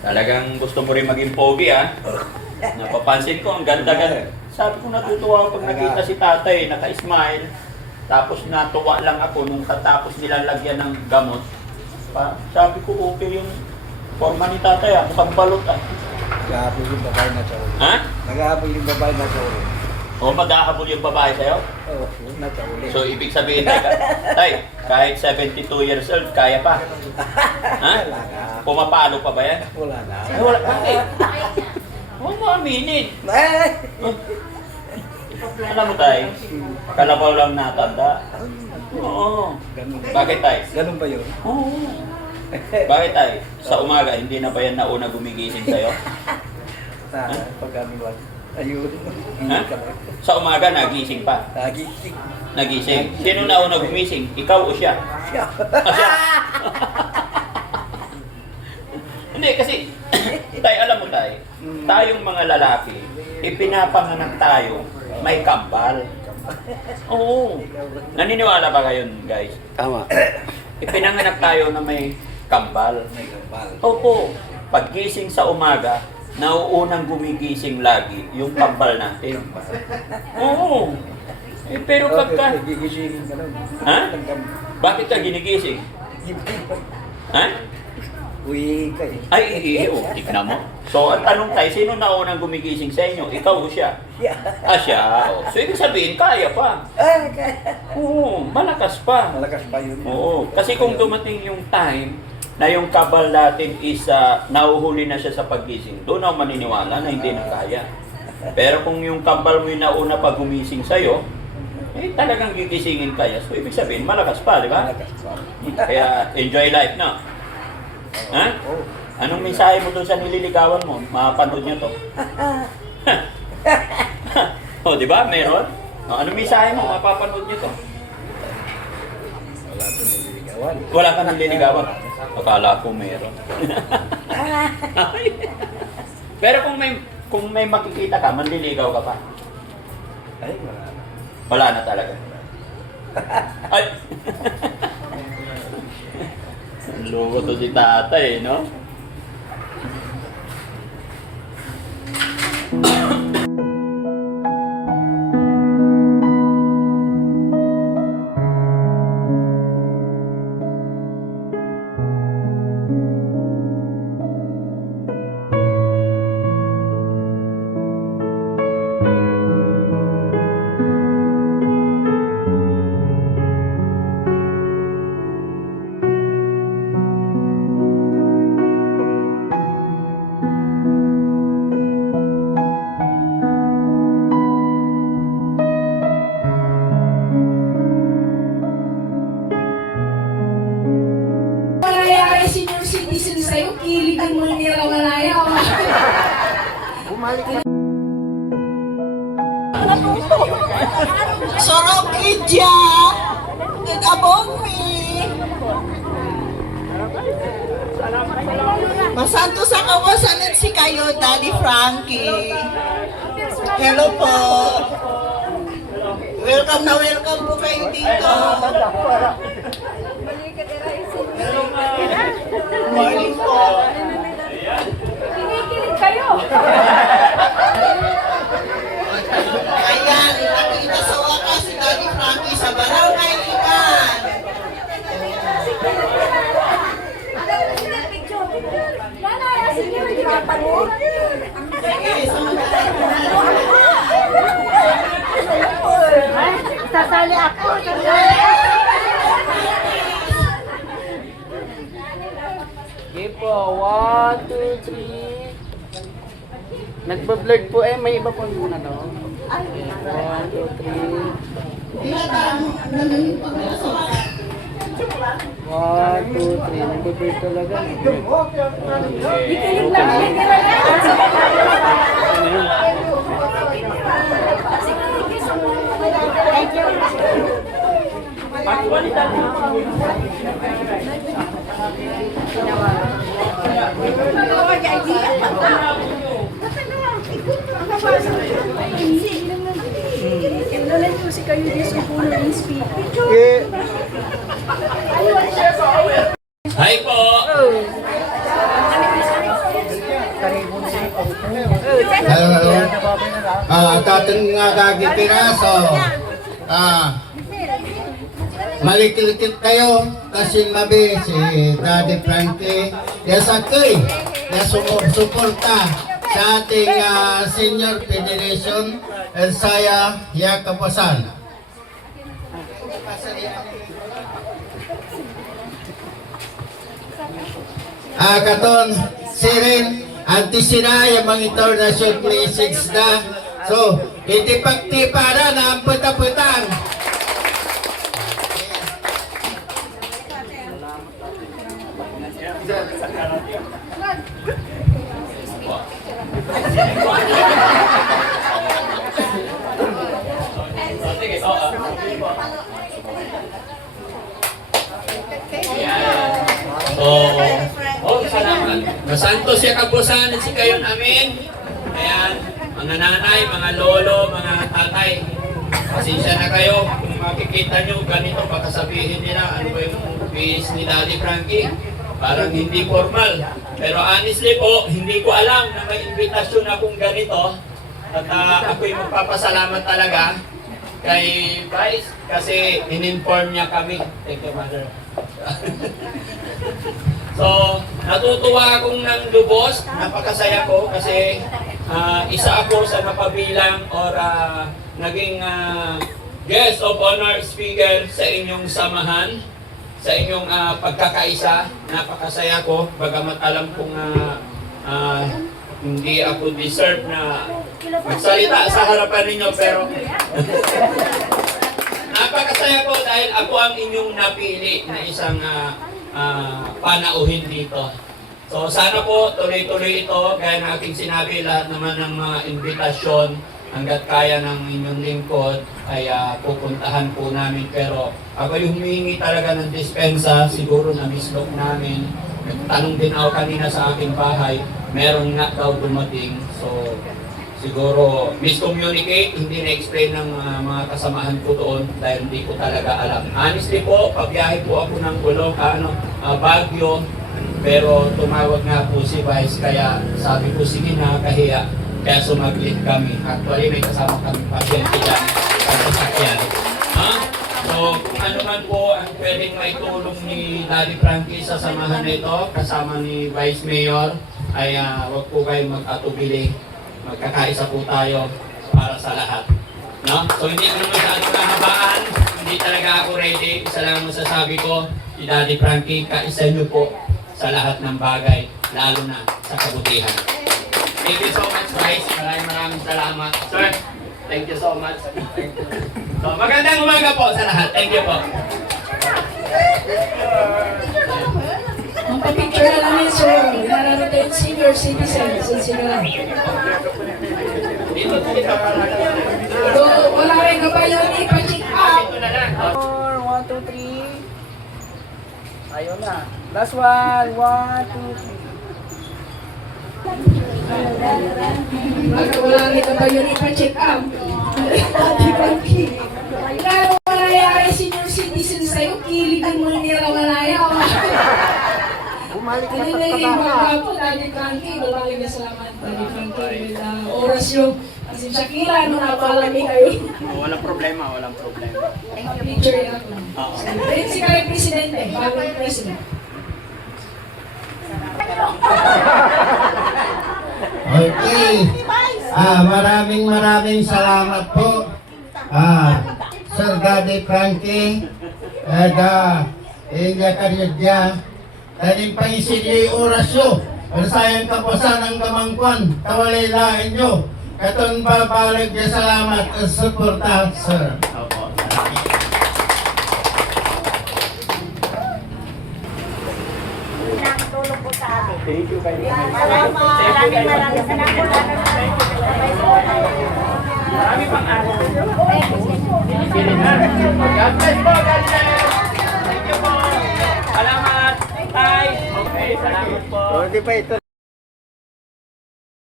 Talagang gusto mo rin maging pogi, ha? Napapansin ko, ang ganda-ganda. Sabi ko, natutuwa ako pag nakita si tatay, naka-smile. Tapos natuwa lang ako nung katapos nilang lagyan ng gamot. Sabi ko, okay yung forma ni tatay, ha? Mukhang balot, ha? Nag-ahabol yung babae na sa uli. Ha? Nag-ahabol yung babae na sa uli. O maghahabol yung babae sa'yo? Oo, na sa uli. So, ibig sabihin, tay, kahit 72 years old, kaya pa? Ha? Wala na. Pumapalo pa ba yan? Wala na. Ay, wala. Bakit? Huwag mo aminin. Alam mo, tay, kalabaw lang natanda. Oo. Ganun. Bakit, tay? Ganun ba yun? Oo. Bakit, tay? Sa umaga, hindi na ba yan nauna gumigising sa'yo? Sa pagkamiwag. Ayun. Ha? Sa umaga, nagising pa. Nagising. Nagising. Sino nauna gumising? Ikaw o siya? Siya. Ah, siya? Hindi, kasi, tay, alam mo, tay, tayong mga lalaki, ipinapanganak tayo, may kambal. Oo. Naniniwala ba kayo, guys? Tama. Ipinanganak tayo na may kambal. May kambal. Opo. Paggising sa umaga, nauunang gumigising lagi yung kambal natin. Oo. Eh, pero pagka... Gigisingin ka lang. Ha? Bakit ka ginigising? Ha? Uwi ka eh. Ay, oo. Tignan mo. So, ang tanong tayo, sino naunang gumigising sa inyo? Ikaw o siya? Siya. Ah, siya. Oh. So, ibig sabihin, kaya pa. Oo, malakas pa. Malakas pa yun. Oo. Kasi kung dumating yung time na yung kabal natin is nauhuli na siya sa paggising, doon ako maniniwala na hindi na kaya. Pero kung yung kabal mo yung nauna pa gumising sa'yo, eh talagang gigisingin kaya. So, ibig sabihin, malakas pa, di ba? Malakas pa. Kaya, enjoy life, no? Ha? Oo. Anong mensahe mo doon sa nililigawan mo? Mapanood nyo to. O, di ba? Meron? O, anong mensahe mo? Mapapanood nyo to. Wala ito nililigawan. Wala ka nililigawan. Akala ko meron. Pero kung may makikita ka, manliligaw ka pa. Ay, wala na. Wala na talaga. Ay! Loko to si tatay, no? Sa'yo, kiligin mo yung niramalaya. Sarap idya! And above me! Masanto sa kawasan si kayo, Daddy Frankie. Hello po. Welcome na welcome po kayo dito. Morning po. Kinikilig kayo. Ayan, nakita sa wakas si Daddy Frankie sa Barangay Liman. Sige, Sasali ako. Sige po, 1, 2, 3. Nagpa-blurred po eh, may iba po muna no? 1, 2, 3. 1, 2, 3, nagpa-blurred talaga. Ikilig lang yung niramalaya. Thank you. Actually, dati si kayo din sa puno ng speaker. Hi po! Tating nga piraso. Maliklikit kayo kasi mabi si Daddy Frankie. Yasakoy na sumuporta sa ating Senior Federation Elsaya Yakapasan. Katon sirin antisira yung mga international message na so itipagtipara na ang puta-putang. Salamat. Masanto siya kapusan si kayon amin. Ayan, mga nanay, mga lolo, mga tatay. Pasensya na kayo kung makikita nyo ganito, baka sabihin nila ano ba yung bihis ni Daddy Frankie. Parang hindi formal. Pero honestly po, hindi ko alam na may invitasyon akong ganito. At ako'y magpapasalamat talaga kay Vice kasi in-inform niya kami. Thank you, Mother. So, natutuwa akong nang lubos, napakasaya ko kasi isa ako sa napabilang or naging guest of honor speaker sa inyong samahan, sa inyong pagkakaisa. Napakasaya ko, bagamat alam kong hindi ako deserve na magsalita sa harapan ninyo, pero napakasaya ko dahil ako ang inyong napili na isang panauhin dito. So sana po tuloy-tuloy ito, gaya ng aking sinabi, lahat naman ng mga invitasyon hanggat kaya ng inyong lingkod ay pupuntahan po namin. Pero ako yung humihingi talaga ng dispensa, siguro na mislok namin. Nagtanong din ako kanina sa aking bahay, meron nga daw dumating. So siguro miscommunicate, hindi na-explain ng mga kasamahan ko doon dahil hindi ko talaga alam. Honestly po, pabiyahe po ako ng Baguio, pero tumawag nga po si Vice, kaya sabi ko sige na, kahiya, kaya sumaglit kami. Actually may kasama kami pasyente dyan sa sasakyan. So kung ano man po ang pwedeng maitulong ni Daddy Frankie sa samahan na ito, kasama ni Vice Mayor, ay wag po kayong mag-atubili. Magkakaisa po tayo para sa lahat. No? So hindi ko naman masyadong kahabaan, hindi talaga ako ready. Isa lang ang masasabi ko, si Daddy Frankie, kaisa niyo po sa lahat ng bagay, lalo na sa kabutihan. Thank you so much, guys. Maraming salamat. Sir, thank you so much. So, magandang umaga po sa lahat. Thank you po. Magpapicture na namin, sir. Marami tayong senior citizens. Sila. So, wala rin ka ba yun? Ipa-check out. 1, 2, 3. Ayun na. Last one. 1, 2, 3. Wala rin ka ba yun? Ipa-check out. Di ba? Kaya malaya ay senior citizens sa'yo, kiligan mo nila malaya. Bumalik na Ano na yung mga po, Daddy Frankie, maraming na salamat, Daddy Frankie. Oras yung, kasi Shakira, ano na palami kayo. Walang problema, walang problema. Picture yan ako. Si kayo presidente, bagong president. Okay. Maraming salamat po. Sir Daddy Frankie. Inya karyadya. Daling pangisilyo orasyo. Ang sayang kapasan ng kamangkwan. Tawalay lain nyo. Katon babalag niya salamat at suporta, sir. Opo, Tulong po sa atin. thank you kayo. Maraming salamat. Marami pang araw. God bless po, God bless. Thank you po. Salamat. Bye. Okay, salamat po. Hindi pa ito.